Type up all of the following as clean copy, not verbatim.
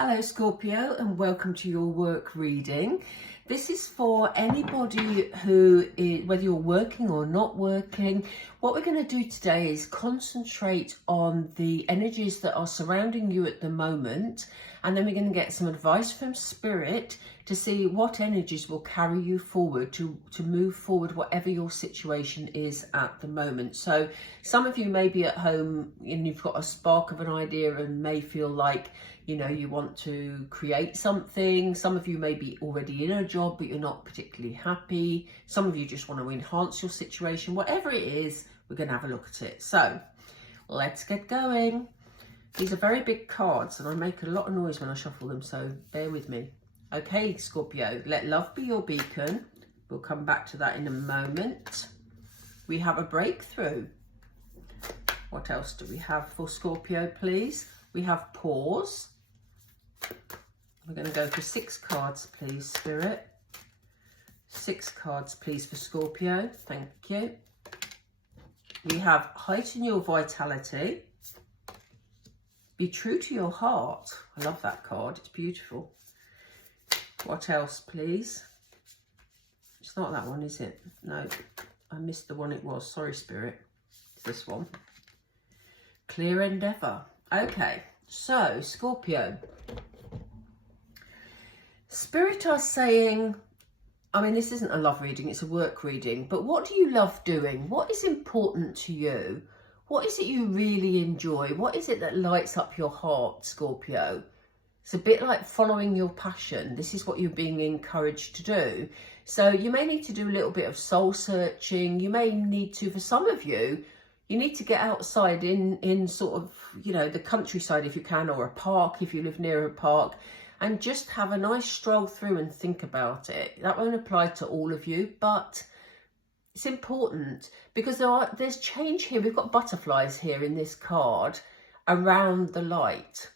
Hello Scorpio, and welcome to your work reading. This is for anybody who is, whether you're working or not working. What we're going to do today is concentrate on the energies that are surrounding you at the moment, and then we're going to get some advice from Spirit to see what energies will carry you forward to move forward whatever your situation is at the moment. So some of you may be at home and you've got a spark of an idea and may feel like you want to create something. Some of you may be already in a job, but you're not particularly happy. Some of you just want to enhance your situation. Whatever it is, we're going to have a look at it. So let's get going. These are very big cards and I make a lot of noise when I shuffle them, so bear with me. Okay, Scorpio, let love be your beacon. We'll come back to that in a moment. We have a breakthrough. What else do we have for Scorpio, please? We have pause. We're going to go for 6 cards, please, Spirit. 6 cards, please, for Scorpio. Thank you. We have heighten your vitality. Be true to your heart. I love that card. It's beautiful. What else, please? It's not that one, is it? No, I missed the one it was. Sorry, Spirit. It's this one. Clear endeavour. Okay, so Scorpio. Spirit are saying, I mean, this isn't a love reading, it's a work reading, but what do you love doing? What is important to you? What is it you really enjoy? What is it that lights up your heart, Scorpio? It's a bit like following your passion. This is what you're being encouraged to do. So you may need to do a little bit of soul searching. You may need to, for some of you, you need to get outside in sort of, the countryside if you can, or a park if you live near a park, and just have a nice stroll through and think about it. That won't apply to all of you, but it's important because there's change here. We've got butterflies here in this card around the light.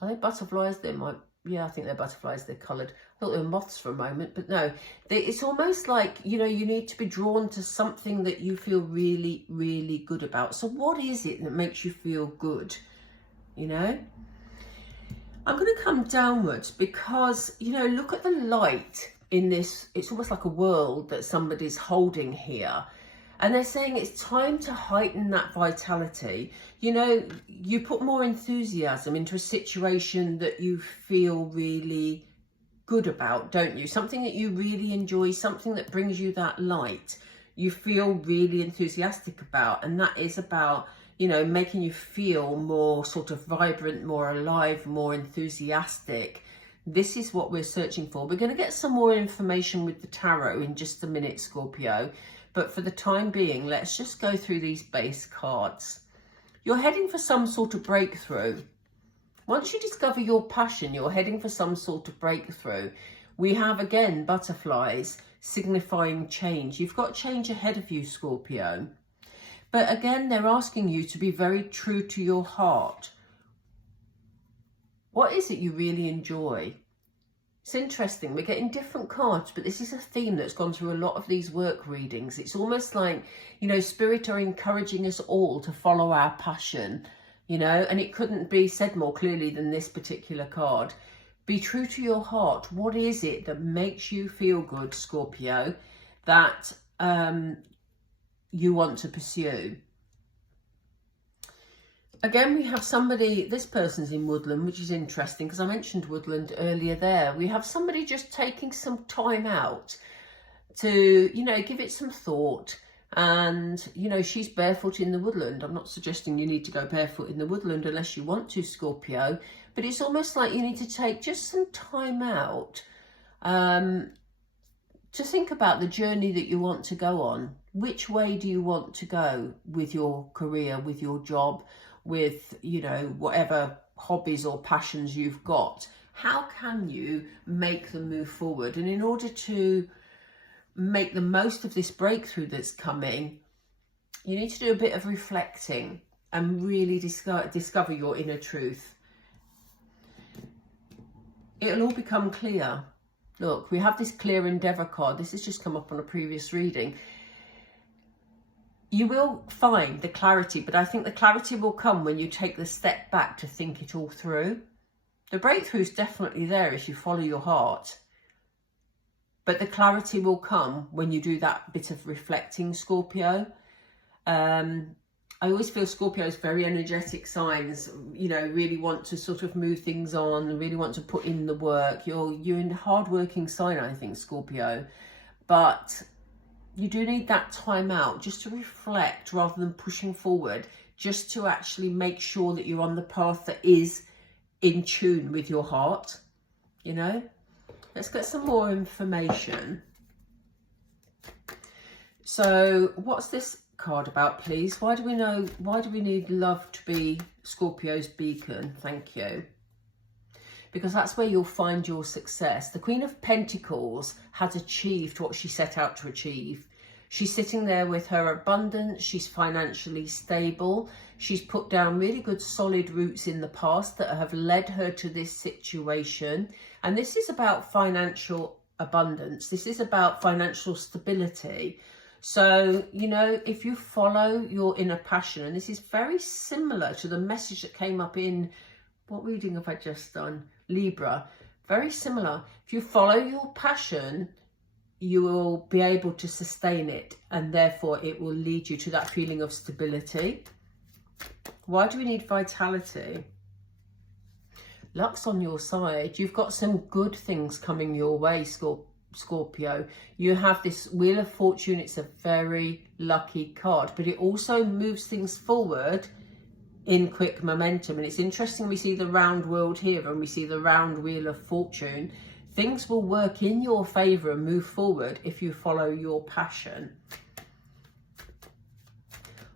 Are they butterflies? They might, yeah, I think they're butterflies. They're coloured. I thought they were moths for a moment, but no. It's almost like, you need to be drawn to something that you feel really, really good about. So what is it that makes you feel good? I'm going to come downwards because, look at the light in this. It's almost like a world that somebody's holding here. And they're saying it's time to heighten that vitality. You put more enthusiasm into a situation that you feel really good about, don't you? Something that you really enjoy, something that brings you that light. You feel really enthusiastic about, and that is about, making you feel more sort of vibrant, more alive, more enthusiastic. This is what we're searching for. We're going to get some more information with the tarot in just a minute, Scorpio. But for the time being, let's just go through these base cards. You're heading for some sort of breakthrough. Once you discover your passion, you're heading for some sort of breakthrough. We have, again, butterflies signifying change. You've got change ahead of you, Scorpio. But again, they're asking you to be very true to your heart. What is it you really enjoy? It's interesting, we're getting different cards, but this is a theme that's gone through a lot of these work readings. It's almost like, Spirit are encouraging us all to follow our passion, and it couldn't be said more clearly than this particular card. Be true to your heart. What is it that makes you feel good, Scorpio, that you want to pursue? Again, we have somebody, this person's in woodland, which is interesting because I mentioned woodland earlier there. We have somebody just taking some time out to, give it some thought. And, she's barefoot in the woodland. I'm not suggesting you need to go barefoot in the woodland unless you want to, Scorpio. But it's almost like you need to take just some time out to think about the journey that you want to go on. Which way do you want to go with your career, with your job, with, whatever hobbies or passions you've got? How can you make them move forward? And in order to make the most of this breakthrough that's coming, you need to do a bit of reflecting and really discover your inner truth. It'll all become clear. Look, we have this clear endeavour card. This has just come up on a previous reading. You will find the clarity, but I think the clarity will come when you take the step back to think it all through. The breakthrough is definitely there if you follow your heart. But the clarity will come when you do that bit of reflecting, Scorpio. I always feel Scorpios, very energetic signs, you know, really want to sort of move things on, really want to put in the work. You're in a hard-working sign, I think, Scorpio. But you do need that time out just to reflect rather than pushing forward, just to actually make sure that you're on the path that is in tune with your heart, you know. Let's get some more information. So what's this card about, please? Why do we need love to be Scorpio's beacon? Thank you. Because that's where you'll find your success. The Queen of Pentacles has achieved what she set out to achieve. She's sitting there with her abundance. She's financially stable. She's put down really good solid roots in the past that have led her to this situation. And this is about financial abundance. This is about financial stability. So, you know, if you follow your inner passion, and this is very similar to the message that came up in, what reading have I just done? Libra. Very similar. If you follow your passion, you will be able to sustain it, and therefore it will lead you to that feeling of stability. Why do we need vitality? Luck's on your side. You've got some good things coming your way, Scorpio. You have this Wheel of Fortune. It's a very lucky card, but it also moves things forward in quick momentum. And it's interesting, we see the round world here and we see the round Wheel of Fortune. Things will work in your favor and move forward if you follow your passion.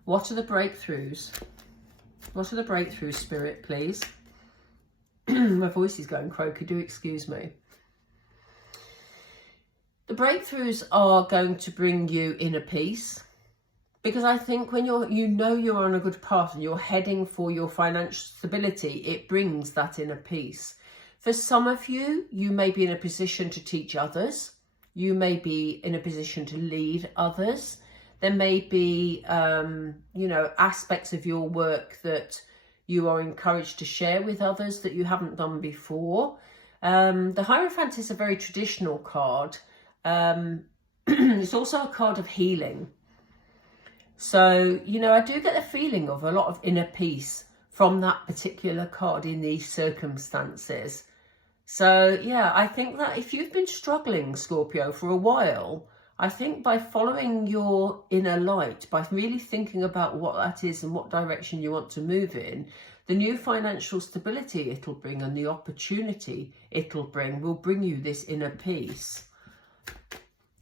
What are the breakthroughs? What are the breakthroughs, Spirit, please? My voice is going croaky, do excuse me. The breakthroughs are going to bring you inner peace, because I think when you're on a good path and you're heading for your financial stability, it brings that inner peace. For some of you, you may be in a position to teach others. You may be in a position to lead others. There may be, you know, aspects of your work that you are encouraged to share with others that you haven't done before. The Hierophant is a very traditional card. It's also a card of healing. So, you know, I do get a feeling of a lot of inner peace from that particular card in these circumstances. So, yeah, I think that if you've been struggling, Scorpio, for a while, I think by following your inner light, by really thinking about what that is and what direction you want to move in, the new financial stability it'll bring and the opportunity it'll bring will bring you this inner peace.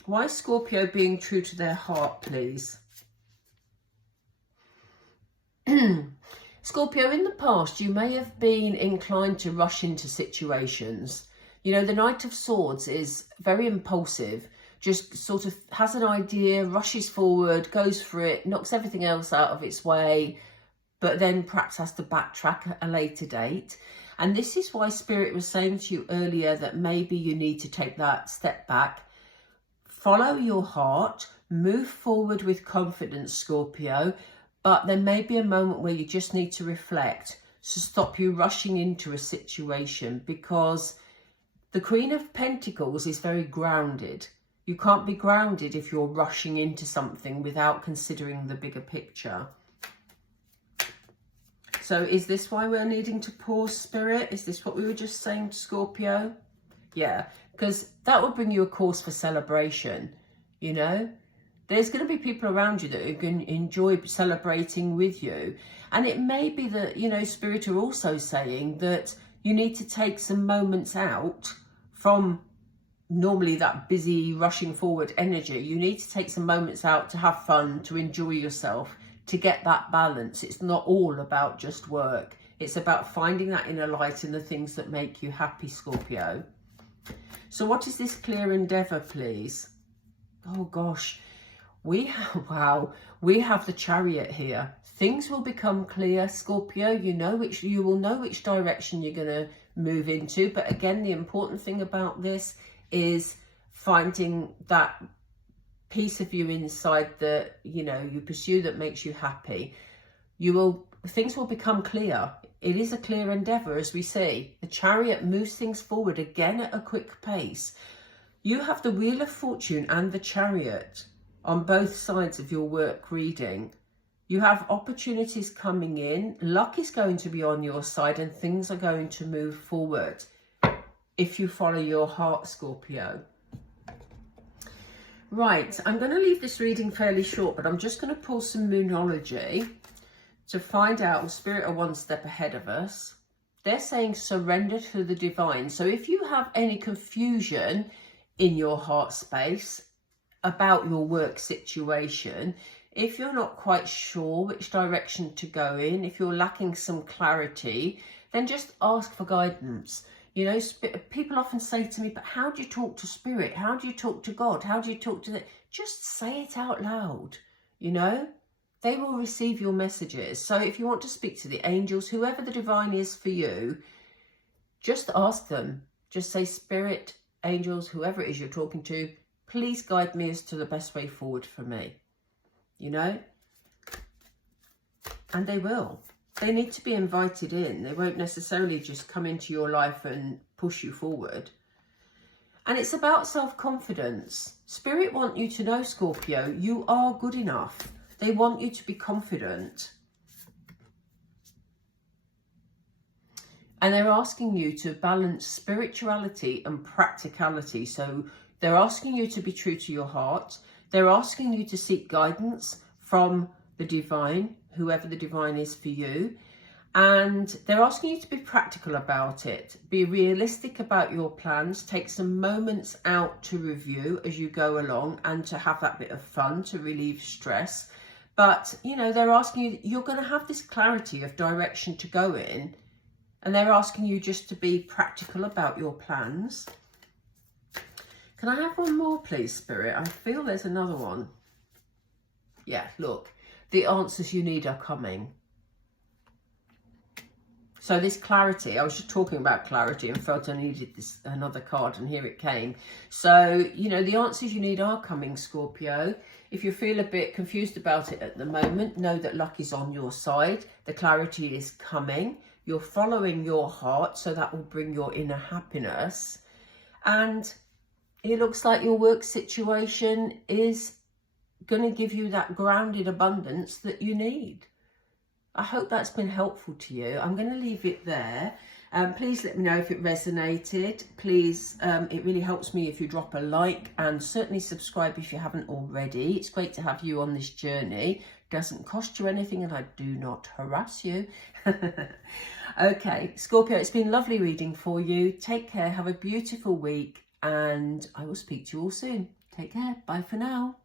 Why is Scorpio being true to their heart, please? Scorpio, in the past, you may have been inclined to rush into situations. You know, the Knight of Swords is very impulsive, just sort of has an idea, rushes forward, goes for it, knocks everything else out of its way, but then perhaps has to backtrack at a later date. And this is why Spirit was saying to you earlier that maybe you need to take that step back, follow your heart, move forward with confidence, Scorpio. But there may be a moment where you just need to reflect to stop you rushing into a situation, because the Queen of Pentacles is very grounded. You can't be grounded if you're rushing into something without considering the bigger picture. So is this why we're needing to pause, Spirit? Is this what we were just saying to Scorpio? Yeah, because that would bring you a cause for celebration, you know? There's going to be people around you that are going to enjoy celebrating with you. And it may be that, you know, Spirit are also saying that you need to take some moments out from normally that busy, rushing forward energy. You need to take some moments out to have fun, to enjoy yourself, to get that balance. It's not all about just work. It's about finding that inner light in the things that make you happy, Scorpio. So what is this clear endeavour, please? Oh, gosh. We have the Chariot here. Things will become clear, Scorpio. You will know which direction you're going to move into. But again, the important thing about this is finding that piece of you inside that, you know, you pursue that makes you happy. Things will become clear It is a clear endeavour, as we see. The Chariot moves things forward again at a quick pace. You have the Wheel of Fortune and the Chariot on both sides of your work reading. You have opportunities coming in. Luck is going to be on your side and things are going to move forward if you follow your heart, Scorpio. Right, I'm going to leave this reading fairly short, but I'm just going to pull some Moonology to find out if Spirit are one step ahead of us. They're saying surrender to the divine. So if you have any confusion in your heart space about your work situation, if you're not quite sure which direction to go in, if you're lacking some clarity, then just ask for guidance. You know, people often say to me, but how do you talk to Spirit? How do you talk to God? How do you talk to the... Just say it out loud, you know? They will receive your messages. So if you want to speak to the angels, whoever the divine is for you, just ask them. Just say, Spirit, angels, whoever it is you're talking to, please guide me as to the best way forward for me. You know? And they will. They need to be invited in. They won't necessarily just come into your life and push you forward. And it's about self-confidence. Spirit want you to know, Scorpio, you are good enough. They want you to be confident. And they're asking you to balance spirituality and practicality. So they're asking you to be true to your heart. They're asking you to seek guidance from the divine, whoever the divine is for you. And they're asking you to be practical about it. Be realistic about your plans. Take some moments out to review as you go along and to have that bit of fun to relieve stress. But, you know, they're asking you, you're going to have this clarity of direction to go in. And they're asking you just to be practical about your plans. Can I have one more, please, Spirit? I feel there's another one. Yeah, look. The answers you need are coming. So this clarity, I was just talking about clarity and felt I needed this another card, and here it came. So, you know, the answers you need are coming, Scorpio. If you feel a bit confused about it at the moment, know that luck is on your side. The clarity is coming. You're following your heart, so that will bring your inner happiness. And it looks like your work situation is going to give you that grounded abundance that you need. I hope that's been helpful to you. I'm going to leave it there. Please let me know if it resonated. Please, it really helps me if you drop a like, and certainly subscribe if you haven't already. It's great to have you on this journey. Doesn't cost you anything, and I do not harass you. Okay, Scorpio, it's been lovely reading for you. Take care. Have a beautiful week, and I will speak to you all soon. Take care. Bye for now.